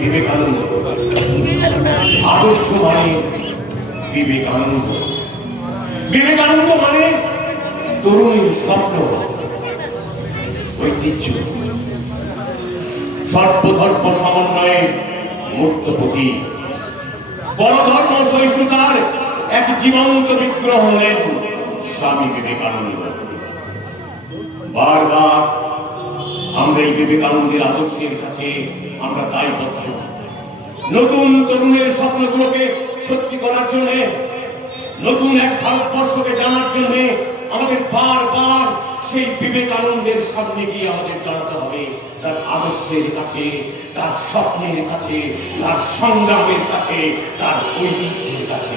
বিবেকানন্দ। আদর্শ মানে বিবেকানন্দ। বিবেকানন্দ মানে তরুণীর স্বপ্ন, ঐতিহ্য, সর্বধর্ম সমন্বয়ে মুক্ত প্রতীক, পরধর্ম সহিষ্ণুতার এক জীবন্ত বিগ্রহ হলেন স্বামী বিবেকানন্দ। বারবার আমরা এই বিবেকানন্দের আদর্শের কাছে আমরা দায়বদ্ধ। নতুন তরুণের স্বপ্নগুলোকে সত্যি করার জন্য, নতুন এক ভারতবর্ষকে জানার জন্য আমাদের বারবার সেই বিবেকানন্দের সামনে গিয়ে আমাদের দাঁড়াতে হবে, তার আদর্শের কাছে, তার স্বপ্নের কাছে, তার সংগ্রামের কাছে, তার ঐতিহ্যের কাছে।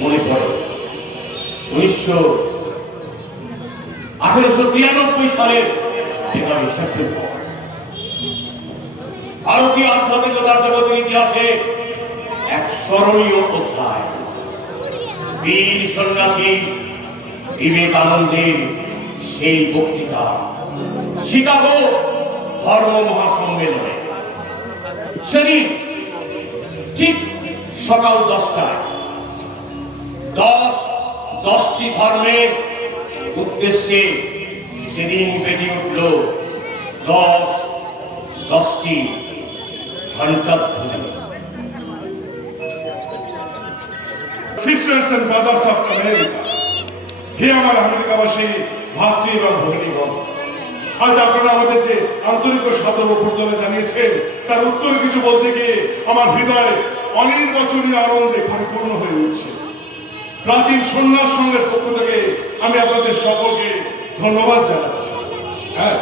মনে পড়ে 1893 সালের 11 সেপ্টেম্বর ভারতীয় আধ্যাত্মিকতার জগতের ইতিহাসে এক স্মরণীয় অধ্যায়, বীর সন্ন্যাসী বিবেকানন্দের সেই বক্তৃতা শিকাগো ধর্ম মহাসম্মেলনে। সেদিন ঠিক সকাল 10টায় 10টি ধর্মের উদ্দেশ্যে সেদিন বেজে উঠল 10টি ঘণ্টাধ্বনি। Sisters and brothers of America, হে আমার আমেরিকাবাসী ভাতৃ এবং ভগ্নীগণ, আজ আপনারা আমাদের যে আন্তরিক সাদর অভ্যর্থনা জানিয়েছেন তার উত্তরে কিছু বলতে গিয়ে আমার হৃদয়ে অনির্বচনীয় আনন্দে পরিপূর্ণ হয়ে উঠছে। প্রাচীন সন্ন্যাস সংঘের পক্ষ থেকে আমি আপনাদের সকলকে ধন্যবাদ জানাচ্ছি। হ্যাঁ,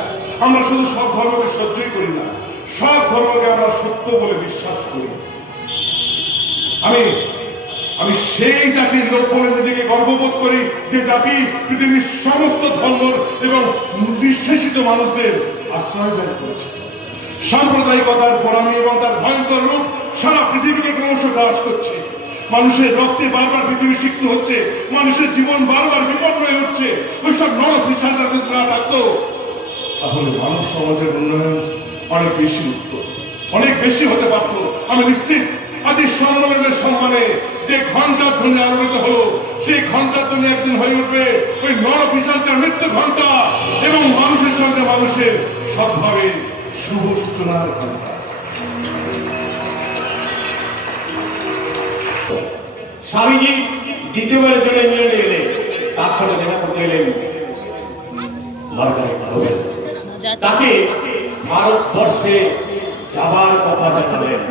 আমরা শুধু সব ধর্মকে সহ্যই করি না, সব ধর্মকে আমরা সত্য বলে বিশ্বাস করি। আমি সেই জাতির লোক বলে নিজেকে গর্ববোধ করি যে জাতি পৃথিবীর সমস্ত ধর্ম এবং নিষ্ঠেষিত মানুষদের আশ্রয় দান করেছে। সাম্প্রদায়িকতার গোলামি এবং তার ভয়ঙ্কর রূপ সারা পৃথিবীকে ক্রমশ গ্রাস করছে। মানুষের রক্তে বারবার পৃথিবী সিক্ত হচ্ছে, মানুষের জীবন বারবার বিপন্ন হয়ে উঠছে। ওইসব নরপিশাচ যদি না থাকতো তাহলে মানব সমাজের উন্নয়ন অনেক বেশি উঠত, অনেক বেশি হতে পারত। আমি নিশ্চিত আজ এই সম্মেলনের সম্মানে যে ঘণ্টার ধ্বনি আলোড়িত হলো, সেই ঘণ্টার ধ্বনি একদিন হয়ে উঠবে ওই নরপিশাচদের মৃত্যু ঘণ্টা এবং মানুষের সঙ্গে মানুষের সদ্ভাবে শুভ সূচনার ঘণ্টা। স্বামীজি দ্বিতীয়বারের জন্য ইংল্যান্ডে এলেন, তার সঙ্গে দেখা করতে এলেন মার্গারেট নোবেল। তাকে ভারতবর্ষে যাবার কথা জানালেন।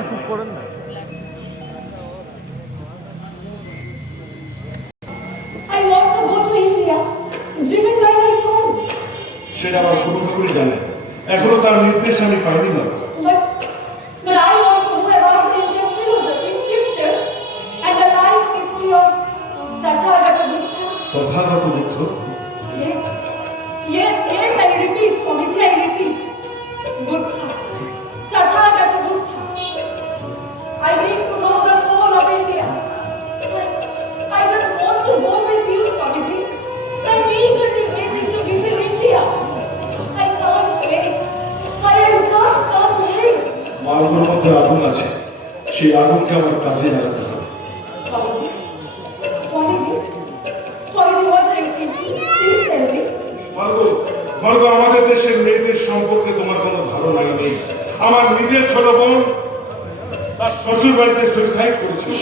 সেটা আমার ছোট করে জানে, এখনো তার নির্দেশ আমি পাইনি না। Tathagata Buddha. Yes, I repeat, Swamiji, I repeat. Buddha, Tathagata Buddha. I need to know the soul of India. I just want to go with you, Swamiji. I'm eagerly waiting to visit India. I can't wait. I just can't wait. মানুষের মধ্যে আগুন আছে, সেই আগুনকে আমার কাজে লাগাতে হবে। Swamiji, what are you thinking? Please tell me. Margo, আমাদের দেশের মেয়েদের সম্পর্কে তোমার কোনো ধারণা নেই। আমার নিজের ছোট বোন তার শ্বশুর বাড়িতে সুইসাইড করেছিল।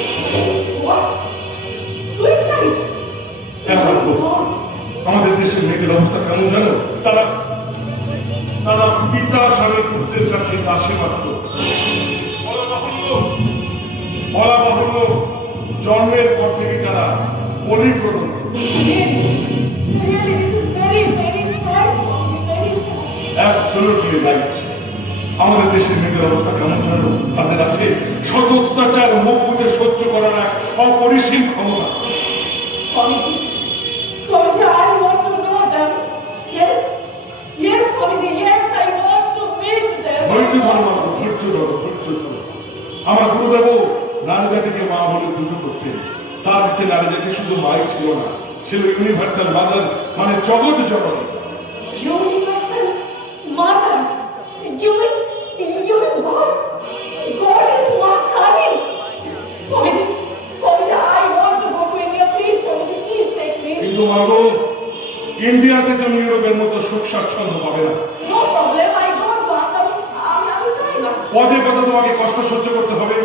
আমাদের দেশের মেয়েদের অবস্থা কেমন জানো? তারা পিতা স্বামীর পুত্রের কাছে দাসী মাত্র। বলা বাহুল্য জন্মের পর থেকে তারা বলি গ্রহণ। আমাদের দেশের মেয়েদের অবস্থা কেমন জানো? তাদের আছে শত অত্যাচার মুখ বুঝে সহ্য করার এক অপরিসীম ক্ষমতা। আমার গুরুদেব নারী জাতিকে মা বলে পুজো করতেন। তার কাছে নারী জাতি শুধু মাই ছিল না, ছিল ইউনিভার্সাল মাদার, মানে জগৎ জননী। Universal Mother? You mean what? পদে পদে তোমাকে কষ্ট সহ্য করতে হবে।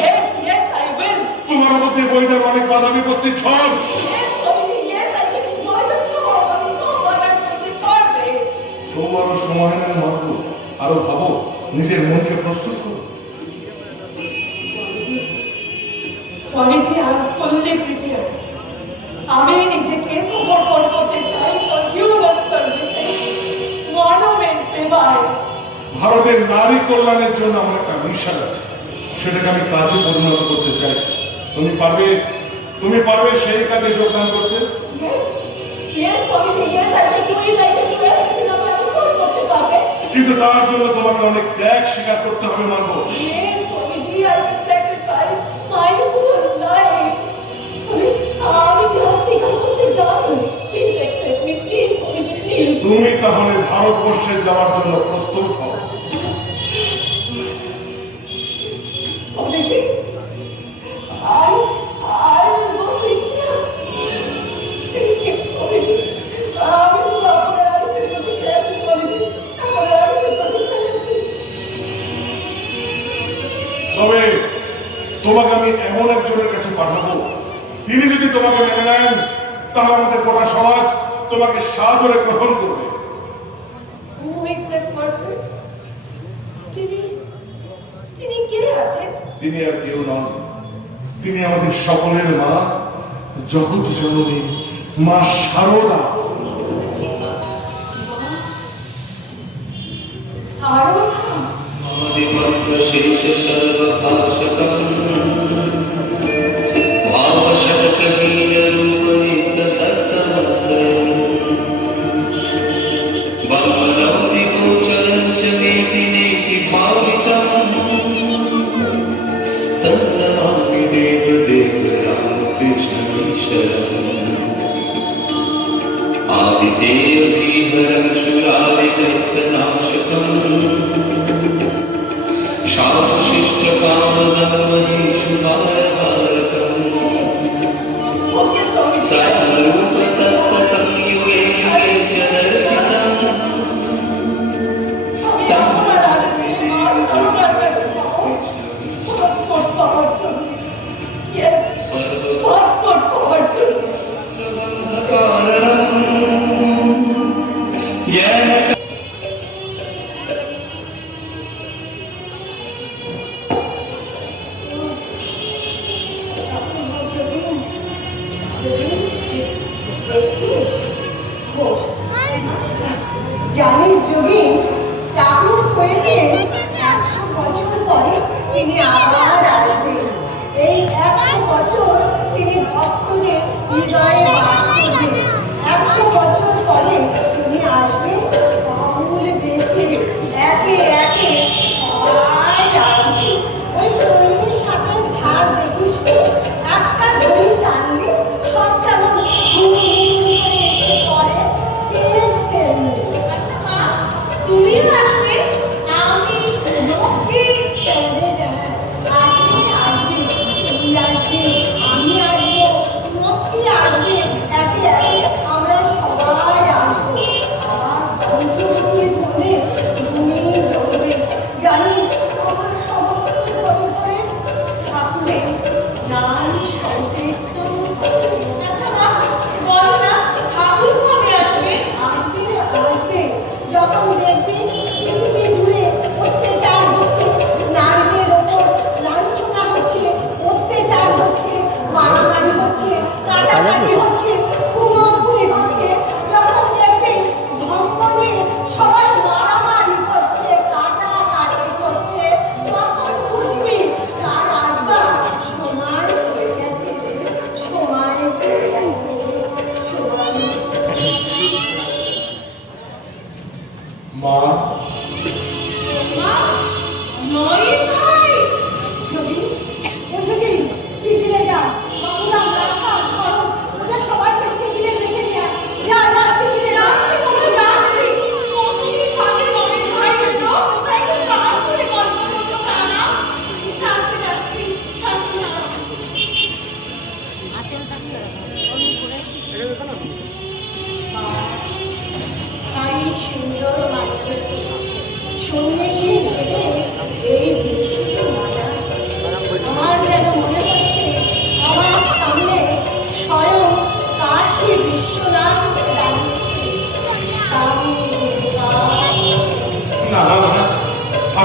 Yes, yes, I will. তোমার মধ্যে বয়ে যাবে অনেক বাধা বিপত্তি ঝড়। Yes, Swamiji, yes, I can enjoy the storm. আমি সব বাগান চলতে পারবে। তোমারও সময় নেই মাত্র, আরো ভাবো, নিজের মনকে প্রস্তুত করো। Swamiji, I'm fully prepared. আমি নিজেকে সমর্পণ করতে চাই for human services, মানবের সেবায়। ভারতের নারী কল্যাণের জন্য আমার একটা মিশন আছে, সেটাকে আমি কাজে পরিণত করতে চাই। তুমি পারবে সেই কাজে যোগদান করতে? Yes, yes, Swamiji, yes, I will do it. I can do everything. আমি সব করতে পারবে। কিন্তু তার জন্য তোমাকে অনেক ত্যাগ স্বীকার করতে হবে মানব। Yes, Swamiji, I will sacrifice my whole life. আমি যা স্বীকার করতে জানি। Please accept me, please, Swamiji, please. তুমি তাহলে ভারতবর্ষে যাওয়ার জন্য প্রস্তুত হও। Swamiji, I will go with you. Thank you, Swamiji. আমি শুধু আপনার আশীর্বাদ করতে চাই, Swamiji. আপনার আশীর্বাদ করতে চাই। তবে তোমাকে আমি এমন একজনের কাছে পাঠাবো, তিনি যদি তোমাকে মেনে নেন, তাহলে আমাদের গোটা সমাজ তোমাকে সাদরে গ্রহণ করবে। Who is that person? তিনি কে আছেন? তিনি আর কেউ নন, তিনি আমাদের সকলের মা, জগৎ জননী মা শারদা। সারদা। ওকে, Swamiji. আমি আপনার আদেশে মা সারদার কাছে যাবো। পাসপোর্ট পাওয়ার জন্য। Yes, পাসপোর্ট পাওয়ার জন্য। জানিস যোগিন, ঠাকুর করেছেন 100 বছর পরে তিনি আবার আসবেন। এই 100 বছর তিনি ভক্তদের হৃদয়ে বাস করবেন। 100 বছর পরে তিনি আসবেন বাউল বেশে, একে একে সবাই আসবে। ওই তৈরির সাথে ঝাড় দেখিস তো, একটা ধরি টানলে সব কেমন হুড় হুড় করে এসে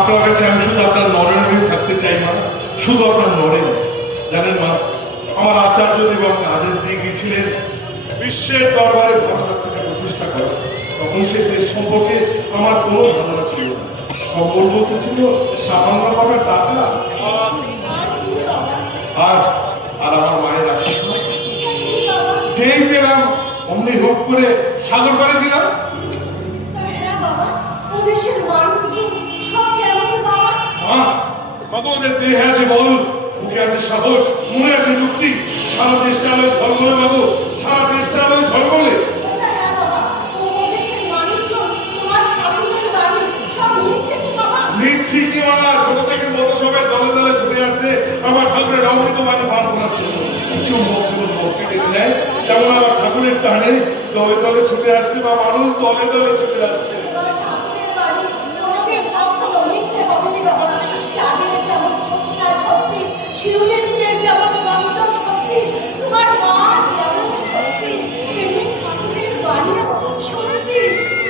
আপনার কাছে আমি শুধু আপনার নরেন হয়ে থাকতে চাই মা, শুধু আপনার নরেন। জানেন মা, আমার আচার্য দেব আদেশ দিয়ে গিয়েছিলেন বিশ্বের দরবারে ভারতকে প্রতিষ্ঠা করা। তখন সে দেশ সম্পর্কে আমার কোনো ধারণা ছিল না। সম্বল বলতে ছিল সামান্য ভাবে টাকা আর আর আমার মায়ের আশীর্বাদ। যেই পেলাম অমনি হোক করে সাগর পাড়ে দিলাম। হ্যাঁ বাবা, ওদেশের মানুষজন সব কেমন বাবা? বাবা, ওদের দেহে আছে বল, বুকে আছে সাহস, মনে আছে যুক্তি। সারা দেশটা আলো ঝলমলে বাবু, সারা দেশটা আলো ঝলমলে। হ্যাঁ বাবা, ওদেশের মানুষজন তোমার ঠাকুরের বাড়ি সব নিচ্ছে কি বাবা? নিচ্ছি কি মানা, ছোট থেকে বড় সবাই দলে দলে ছুটে আসছে আমার ঠাকুরের অমৃত বাণী পান করার জন্য। কিছু মক্কে ডেকে নেয়, যেমন আমার ঠাকুরের টানে দলে দলে ছুটে আসছে বা মানুষ দলে দলে ছুটে আসছে। তোমার ঠাকুরের বাড়ি তোমাকে কখনো মিথ্যে বলেনি বাবা। চাঁদের যেমন জ্যোৎস্না শক্তি, শিউলি ফুলের যেমন গন্ধ শক্তি, তোমার মা যেমন শক্তি, তেমনি ঠাকুরের বাড়িও সত্যি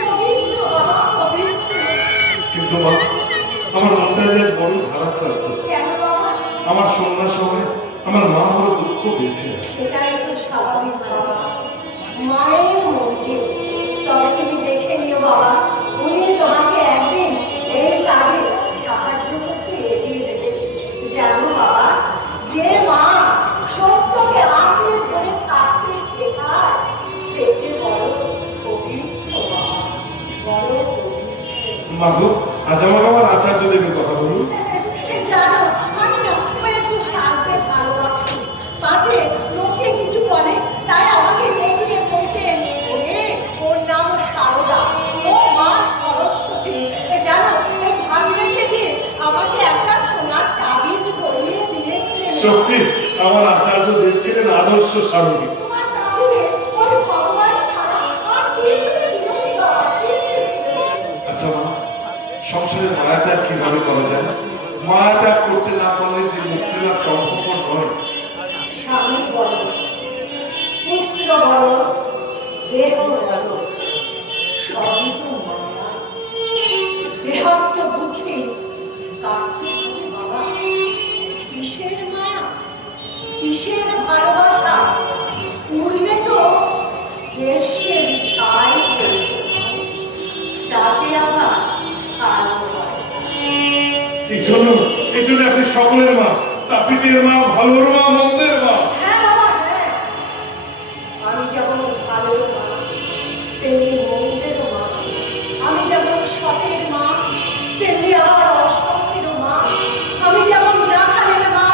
পবিত্র বাবা, পবিত্র। কিন্তু মা, আমার মনটা যে বড় খারাপ লাগতো। কেন বাবা? আমার সন্ধ্যার সময় আমার মা বড় দুঃখ পেয়েছে। সেটাই তো স্বাভাবিক বাবা, মায়ের মর্জি। তবে তুমি দেখে নিও বাবা, উনি তোমাকে একদিন এই কাজে সাহায্য করতে এগিয়ে দেবে। জানো বাবা, যে মা সত্যকে আঁকড়ে ধরে থাকতে শেখায়, সে যে বড় পবিত্র বাবা, বড় পবিত্র। মা গো, আজ আমার আচার্য দেবের কথা বলুন। জানো, আমি না ও একটু সাজতে ভালোবাসি। পাছে লোকে কিছু বলে, তাই আমাকে দেখলে কইতেন, ওরে ওর নাম সারদা, ও মা সরস্বতী। জানো, এই ভাগ্নেকে দিয়ে আমাকে একটা সোনার তাবিজ গড়িয়ে দিয়েছিলেন। সত্যি আমার আচার্য দেব ছিলেন আদর্শ স্বামী। তোমার তাবিজে ওই ভগবান ছাড়া আর কিছু ছিল না বাবা, কিছু ছিল না। আচ্ছা মা, সংসারের মায়াত্যাগ কিভাবে করা যায়? মায়াত্যাগ করতে না পারলে যে মুক্তি লাভ সম্ভব নয়। স্বামী বড়, পুত্র বড়, দেহ বড়, সবই তো মায়া। দেহাত্ম বুদ্ধি কাটতে হবে বাবা। কিসের মায়া, কিসের ভালোবাসা? উড়লে তো দেশের ছাই হয়ে যায়। তাতে আবার ভালোবাসা। এই জন্য আপনি সকলের মা, তাপিতের মা, ভালোর মা, মন্দের মা। হ্যাঁ বাবা, হ্যাঁ। আমি যেমন ভালোর মা, তেমনি মন্দেরও মা। আমি যেমন সতের মা, তেমনি আবার অসতের মা। আমি যেমন রাখালের মা,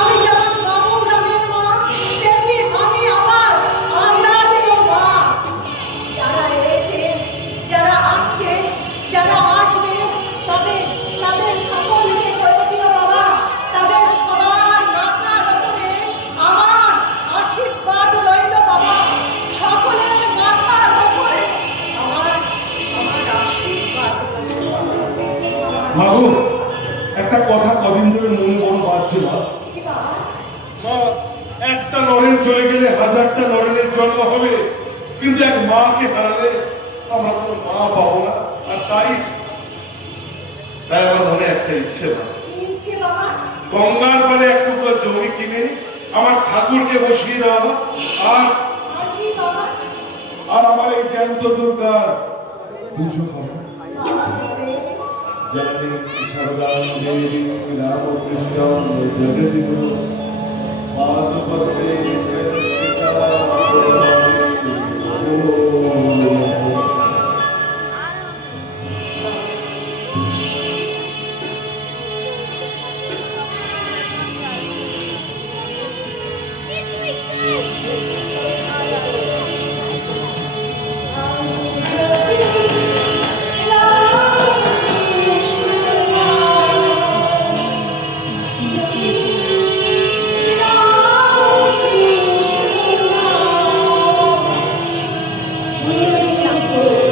আমি যেমন বাবুরামের মা, তেমনি আমি আবার আল্লাদেরও মা। যারা এসেছে, যারা আসছে, যারা আসবে, তাদের সকলকে বলে দিও বাবা, তাদের সবার মাথার উপরে আমার আশীর্বাদ রইল বাবা। সকলের মাথার উপরে আমার আশীর্বাদ রইল বাবা। বাবু, একটা কথা কদিন ধরে মনে বড় বাজছে মা। কি বাবা? মা, একটা নরেন চলে গেলে হাজারটা নরেনের জন্ম হবে, কিন্তু এক মাকে হারালে আমরা তো মা পাবো না। আর তাই আমার মনে একটা ইচ্ছে না, কি ইচ্ছে বাবা? গঙ্গার পারে এক টুকরো জমি কিনে আমার ঠাকুরকে বসিয়ে দেওয়া, আর আর কি বাবা? আর আমার এই জ্যান্ত দুর্গার পুজো হবে। বাবা বলে, জননী সর্বাং দেবী রামকৃষ্ণ জগতি পাদপদ্মে Thank you.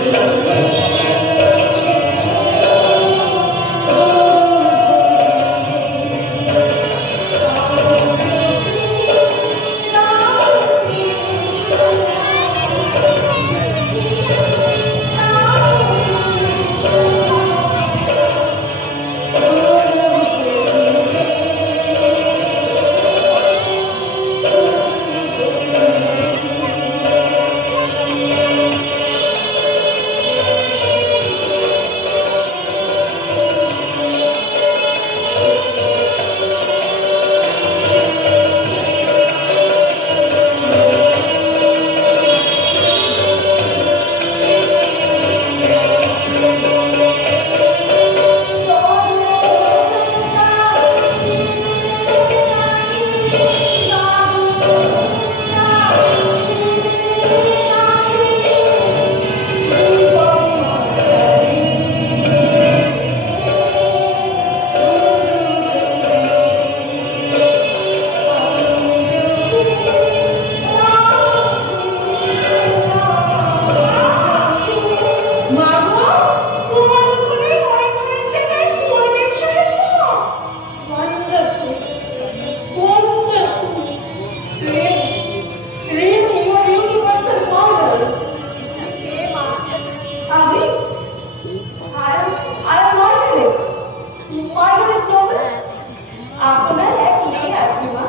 আপনার এক মেয়ে আছে মা।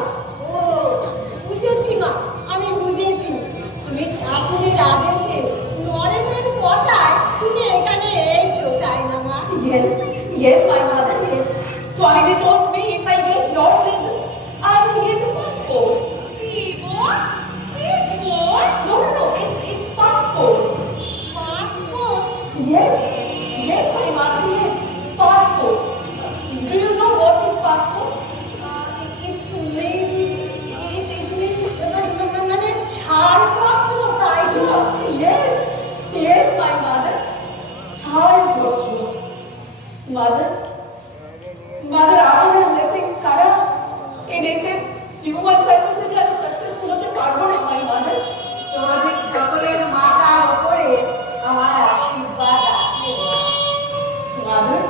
ও বুঝেছি মা, আমি বুঝেছি। তুমি ঠাকুরের আদেশে নরেনের কথায় তুমি এখানে এসেছো, তাই না মা? Yes, yes, my mother, yes. Swamiji told me if I get your places, I will get the passport. Passport? Passport? No, no, no, it's passport. Passport? Yes, yes, my mother, yes, passport. Do you know what is passport? মানে ছাড়পত্র, তাই তো? Yes, yes, my mother. ছাড়পত্র। Mother, mother, our blessings ছাড়া এই দেশে human services আমি successful হতে পারবো না, my mother. তোমাদের সকলের মাথার উপরে আমার আশীর্বাদ আছে। Mother,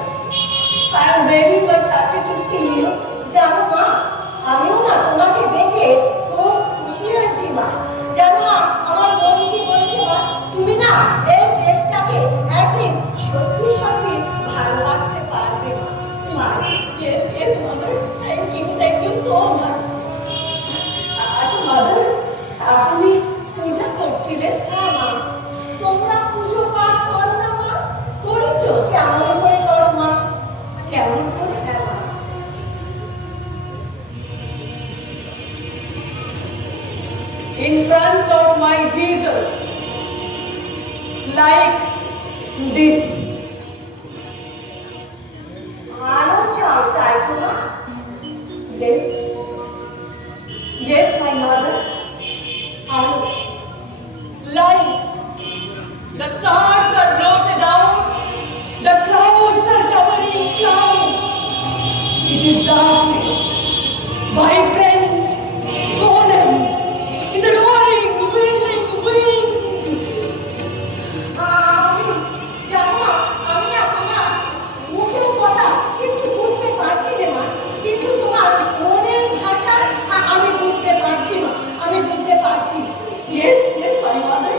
I am very much happy to see you. জানো মা, আমিও না তোমাকে দেখে খুব খুশি হয়েছি মা। জানো মা, আমার বন্ধু বলছে মা, তুমি না এই দেশটাকে একদিন সত্যি সত্যি ভালোবাসতে পারবে মা। মা, Yes, yes, mother. Thank you so much. আচ্ছা, mother, আপনি পূজা করছিলেন? হ্যাঁ মা, তোমরা পুজো পাঠ করো না মা? করি তো। কেমন করে করো মা? কেমন করে? হ্যাঁ মা। In front of my Jesus, like this. আলো চাও, তাই তো মা? Yes, yes, my mother. Alo, light. The stars are blotted out. The clouds are covering clouds. It is darkness, vibrant, solemn, in the roaring, wailing wind. আমি জানো মা, আমি না তোমার মুখের কথা কিছু বুঝতে পারছি না মা, কিন্তু তোমার মনের ভাষা আমি বুঝতে পারছি মা, আমি বুঝতে পারছি। Yes, yes, my mother.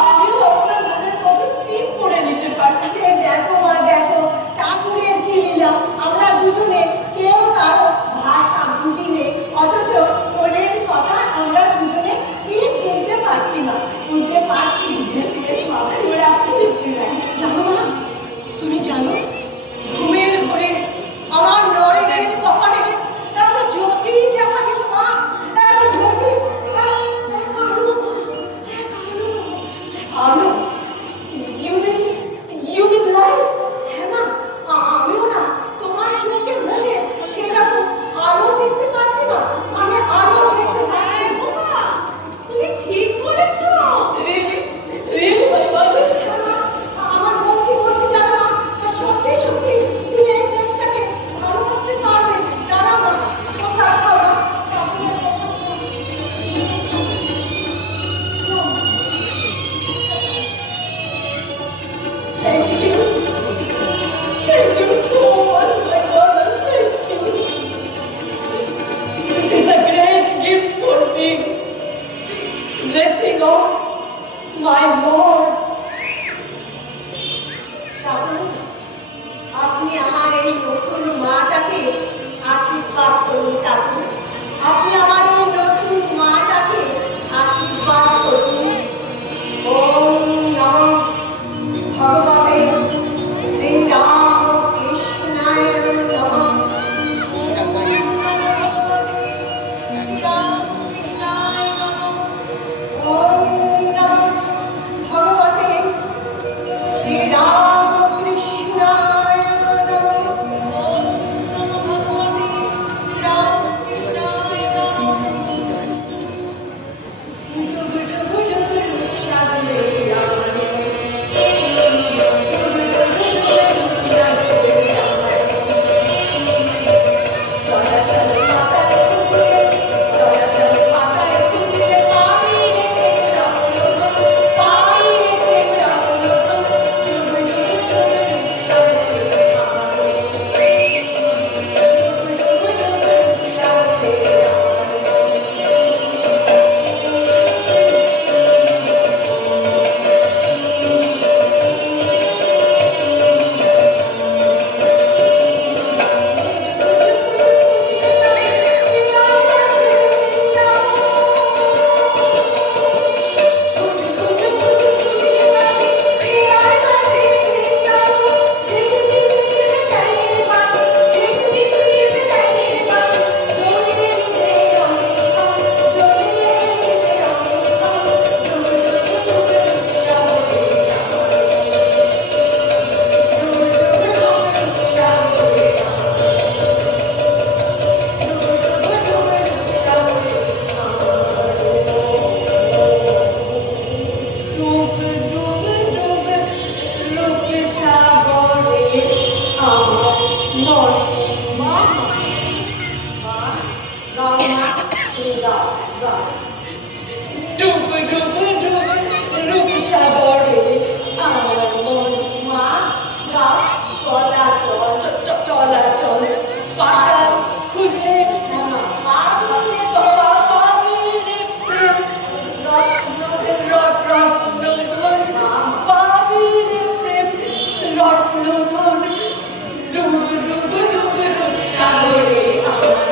আমিও আপনার মনের কথা ঠিক করে নিতে পারছি। এই দেখো মা, দেখো ঠাকুরের কি লীলা, আমরা দুজনে কেউ কারো ভাষা বুঝি নে, মা মা গাও মা তুমি গাও গাও ডুব ডুব ডুব রূপ সাগরে আমার মন মা গাও গলা তল টলাটল পাতাল খুঁজলে পাবিলে পাবিরে প্রেম রত্ন পাবিরে প্রেম রত্ন ডুব ডুব ডুব সাগরে আমার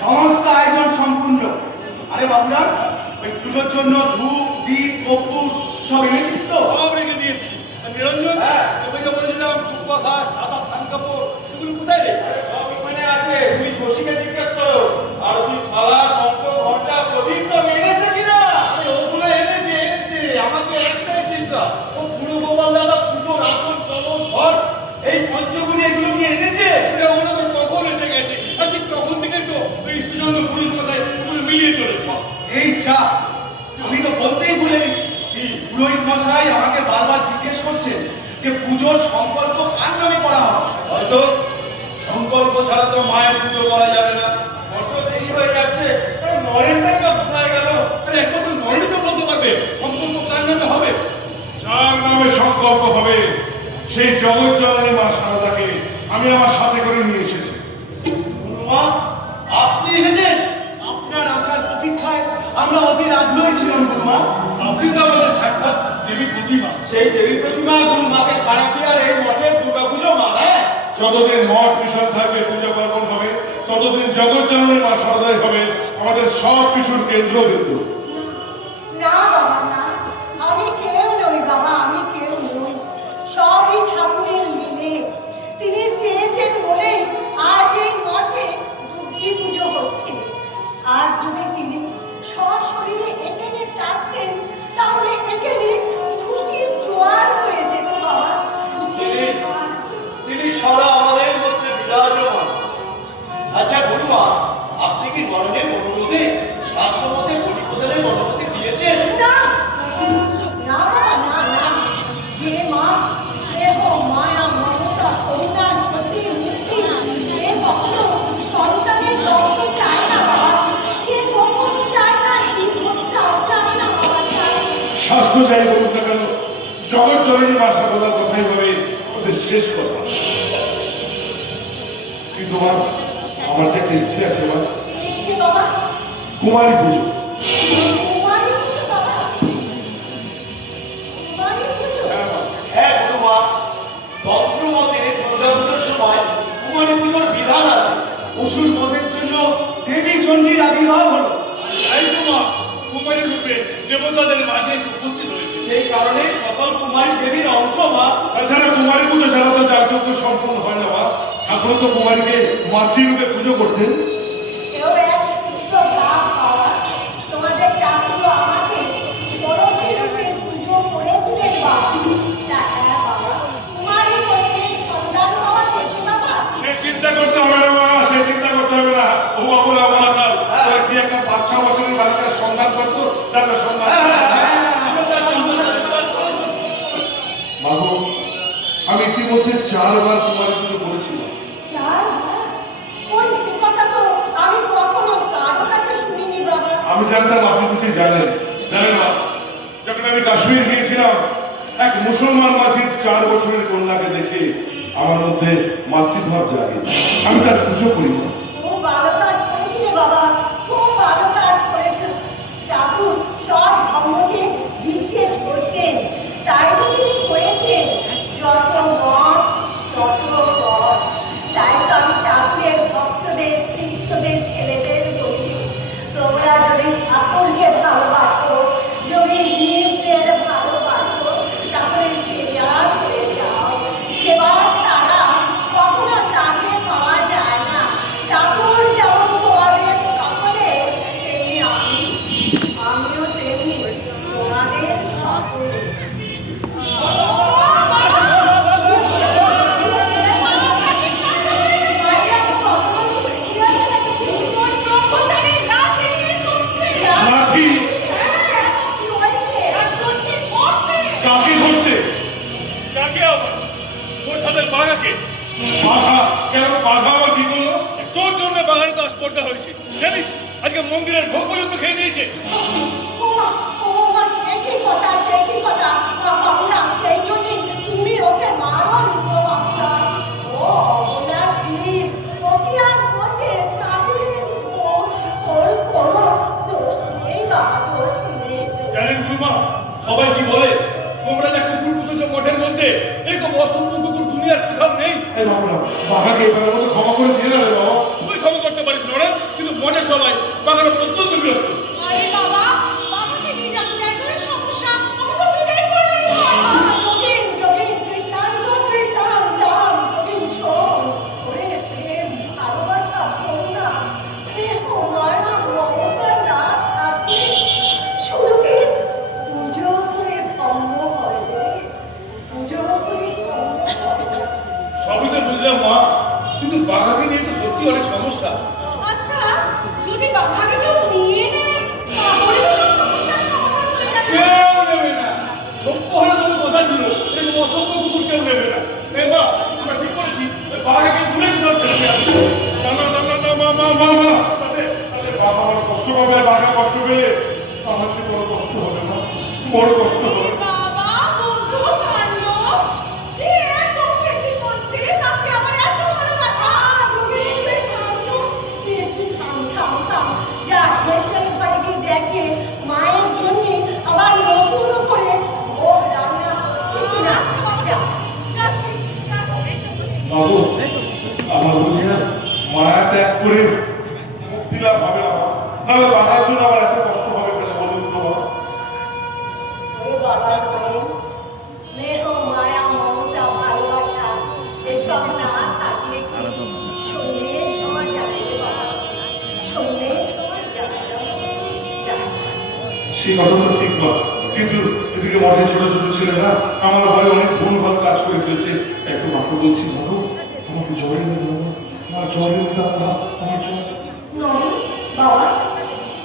সমস্ত আয়োজন সম্পূর্ণ। আরে বাবুরা, ওই পুজোর জন্য ধূপ দীপ কর্পূর সব এনেছিস তো? সব রেখে দিয়েছি। আর নিরঞ্জন, তোকে যে বলেছিলাম টুকরা ঘাস সাদা থান কাপড় সেগুলো কোথায় রে? সব ওখানে আছে, তুমি শশীকে জিজ্ঞেস করো। আর তুই থালা শঙ্খ ঘন্টা প্রদীপ সব এনেছে কিনা? আরে ওগুলো এনেছে। আমাকে একটাই চিন্তা, ও পুরো গোপাল দাদা পুজোর আসন কলস ঘর এই পঞ্চগুলি এগুলো কি এনেছে? ওগুলো তো কখন এসে গেছে। আচ্ছা তখন থেকেই তো ওই সুজন্য পুরুষ মশাই ওগুলো মিলিয়ে চলেছে। এই চা, আমি তো বলতেই ভুলে গেছি। পুরোহিত মশাই আমাকে বারবার জিজ্ঞেস করছেন যে পুজোর সংকল্প কার নামে করা হবে। হয়তো সংকল্প ছাড়া তো মায়ের পুজো করা যাবে না। কত দেরি হয়ে যাচ্ছে, নরেনটাই বা কোথায় গেল? আরে একমাত্র নরেনই তো বলতে পারবে সংকল্প কার নামে হবে। যার নামে সংকল্প হবে সেই জগৎ জননী মা সারদাকে আমি আমার সাথে করে নিয়ে এসেছি। মা, আপনি এসেছেন? আপনার আসার প্রতীক্ষায় আমরা অধীর আগ্রহী ছিলাম গুরুমা। আপনি তো আমাদের সাক্ষাৎ দেবী প্রতিমা। সেই দেবী প্রতিমা গুরুমাকে ছাড়া কি আর এই মঠের দুর্গা পুজো মানে? যতদিন মঠ মিশন থাকবে, পূজা পার্বণ হবে, ততদিন জগৎ জননী মা সারদাই হবে আমাদের সব কিছুর কেন্দ্রবিন্দু। না বাবা না, আমি কেউ নই বাবা, আমি কেউ নই। সবই ঠাকুরের লীলে। তিনি চেয়েছেন বলেই আজ এই মঠে দুর্গী পুজো হচ্ছে। আর যদি তিনি সশরীরে এখানে থাকতেন তাহলে এখানে খুশির জোয়ার হয়ে যেত বাবা, খুশির জোয়ার। তিনি সদা আমাদের মধ্যে বিরাজমান। আচ্ছা গুরুমা, আপনি কি নরেনের অনুরোধে শাস্ত্রমতে পরিপোষণের অনুমতি দিয়েছেন? না না বাবা, না না, যে মা স্নেহ মায়া মমতা করুণার প্রতিমূর্তি, সে কখনো সন্তানের রক্ত চায় না বাবা, সে কখনো চায় না জীব হত্যা, চায় না বাবা, চায় না। স্বাস্থ্য যাই বলুক না কেন, জগৎ জননী মা সারদার কথাই হবে ওদের শেষ কথা। কিন্তু মা, আমার তো একটা ইচ্ছে আছে মা, কি ইচ্ছে বাবা? কুমারী পুজো। কুমারী পুজো বাবা, কুমারী পুজো? হ্যাঁ মা। হ্যাঁ গুরুমা, তন্ত্রমতে দুর্গা পুজোর সময় কুমারী পুজোর বিধান আছে। অসুর বধের জন্য দেবী চণ্ডীর আবির্ভাব হলো। তাই তো মা কুমারী রূপে দেবতাদের মাঝে এসে উপস্থিত হয়েছে। সেই কারণে সকল কুমারী দেবীর অংশ মা। তাছাড়া কুমারী পুজো ছাড়া তো যাগযজ্ঞ সম্পূর্ণ হয় না মা। ঠাকুর তো কুমারীকে মাতৃরূপে পুজো করতেন। এও এক শুদ্ধ ভাব বাবা, তোমাদের ঠাকুর আমাকে ষোড়শী রূপে পুজো করেছিলেন বাবা। তা হ্যাঁ বাবা, কুমারী কন্যের সন্তান হওয়া গেছে বাবা। সে চিন্তা করতে হবে না মা, সে চিন্তা করতে হবে না। ও বাবুরা বলাকাল ওরা কি একটা 5-6 বছরের বালিকার সন্ধান করতো, তাহলে সন্ধান মাগো, আমি ইতিমধ্যে 4 বার কুমারী পুজো করেছিলাম। চারবার? ওই সে কথা তো আমি কখনো কারো কাছে শুনিনি বাবা। আমি জানতাম আপনি কিছু জানেন। জানেন মা, যখন আমি কাশ্মীর গিয়েছিলাম, এক মুসলমান মাঝির 4 বছরের কন্যাকে দেখে আমার মধ্যে মাতৃভাব জাগে। আমি তার পুজো করি না। খুব ভালো কাজ করেছিলে বাবা, খুব ভালো কাজ করেছ। ঠাকুর সব ধর্মকে বিশ্বাস করতেন, তাই তো তিনি করেছেন যত মত তত পথ। তাই তো আমি ঠাকুরের ভক্তদের, শিষ্যদের, ছেলেদের বলি, তোমরা যদি ঠাকুরকে ভালোবাসো, যদি জীবদের ভালোবাসো, তাহলে সেবা করে যাও। সেবা ছাড়া কখনো তাকে পাওয়া যায় না। কাকে ধরতে? কাকে আবার? ওর সাথে বাঘাকে। বাঘা? কেন বাঘা আবার কি করলো? তোর জন্য বাঘার তো স্পর্ধা হয়েছে জানিস, আজকে মন্দিরের ভোগ পর্যন্ত খেয়ে নিয়েছে। ও মা, সে কি কথা, সে কি কথা? বাবুরা, সেই জন্যই তুমি ওকে মারোনি গো বাবুরা। ও অবলা জীব, ও কি আর বোঝে কাকুরের বোন? ওর কোনো দোষ নেই বাবা, দোষ নেই। জানেন গুরুমা, সবাই কি বলে তোমরা যে কুকুর পুষেছ মঠের মধ্যে, এরকম অসভ্য কুকুর দুনিয়ার কোথাও নেই। এই বাবুরা, বাঘাকে এবারের মতো ক্ষমা করে দিয়ে না রে বাবা। তুই ক্ষমা করতে পারিস নরেন, কিন্তু মঠের সবাই বাঘার উপর অত্যন্ত বিরক্ত। আরে বাবা, বাবাকে নিয়ে যাবো, এতই সমস্যা, ওকে তো বিদায় করলেই হয়। যোগিন, যোগিন, তুই টান তো, তুই টান, টান, যোগিন শোন। ওরে প্রেম, ভালোবাসা, করুণা, স্নেহ, মায়া, মমতা না থাকলে শুধু কি পুজো করে ধন্য হয় রে, পুজো করে ধন্য হয় না। সবই তো বুঝলাম মা, কিন্তু বাঘাকে নিয়ে তো সত্যি অনেক সমস্যা। আচ্ছা, যদি বাঘাকে কেউ নিয়ে নেয় তাহলে তো সব সমস্যার সমাধান হয়ে যাবে। কেউ নেবে না, সভ্য হলে তোমার কথা ছিল, এরকম অসভ্য কুকুর কেউ নেবে না। এই মা, আমরা ঠিক করেছি ওই বাঘাকে দূরে কোথাও ছেড়ে দিয়ে আসবো। না না না না না, মা মা মা মা, তাতে তাতে বাবা আমার কষ্ট পাবে, আর বাঘা কষ্ট পেলে আমার যে বড় কষ্ট হবে না, বড় কষ্ট হবে। বাবা, বোঝো কাণ্ড, যে এত খেতে করছে তাকে আবার এত ভালোবাসা। যোগিনী, তুই থাম তো, তুই থাম, থাম, থাম। যা, মেশিনের ঘরে গিয়ে দেখে মায়ের জন্য আবার নতুন করে ভোগ রান্না হচ্ছে কিনা। যা, যাচ্ছি, যাচ্ছি। বাবু, আমার বুঝি না মায়া ত্যাগ করে মুক্তি লাভ হবে না, নাহলে বাঘার জন্য আমার এত কষ্ট হবে কেন বলুন তো বাবা? ওরে বাবা নরেন, স্নেহ, মায়া, মমতা, ভালোবাসা এসব না থাকলে কি সন্ন্যাস হওয়া যাবে রে বাবা? সন্ন্যাস হওয়া যাবে না। যা। সেই কথা তো ঠিক নয়, কিন্তু এদিকে মঠের ছোট ছোট ছেলেরা আমার ভয়ে অনেক ভুল ভাল কাজ করে ফেলছে। একটু মাকে বলছি, বাবু আমাকে জ্বর এনে দাও না, আমার জ্বর এনে দাও না, আমার জ্বর। নরেন, বাবা,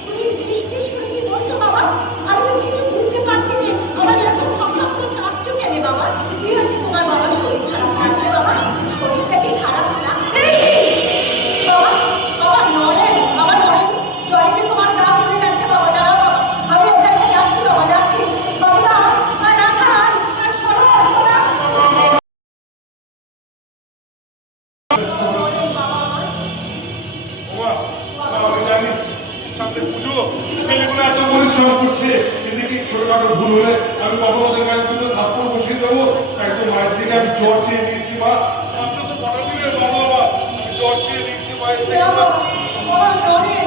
তুমি ফিসফিস করে কি বলছো বাবা? আমি তো কিছু বুঝতে পারছি না। আমার এরকম ঠকঠক করে কাঁপছো কেন বাবা? কি হয়েছে তোমার? বাবা শরীর খারাপ লাগছে বাবা? শরীরটা কি খারাপ না? বাবা, বাবা নরেন, বাবা নরেন, জ্বরে যে তোমার গা পুড়ে যাচ্ছে বাবা। দাঁড়াও বাবা, আমি ওখানে যাচ্ছি বাবা, যাচ্ছি। বাবা, রাখান, সরল বাবা। নরেন বাবা আমার। বাবা, আমি জানি সামনে পুজো, ছেলেগুলো এত পরিশ্রম করছে, এদিকে ছোটখাটো ভুল হলে আমি বাবা ওদের গায়ে দুটো থাপ্পড় বসিয়ে দেবো। তাই তো মায়ের দিকে আমি জ্বর চেয়ে নিয়েছি। মা, মাত্র তো কটা দিনের বাবা, আমি জ্বর চেয়ে নিয়েছি মায়ের দিকে। বাবা, বাবা নরেন,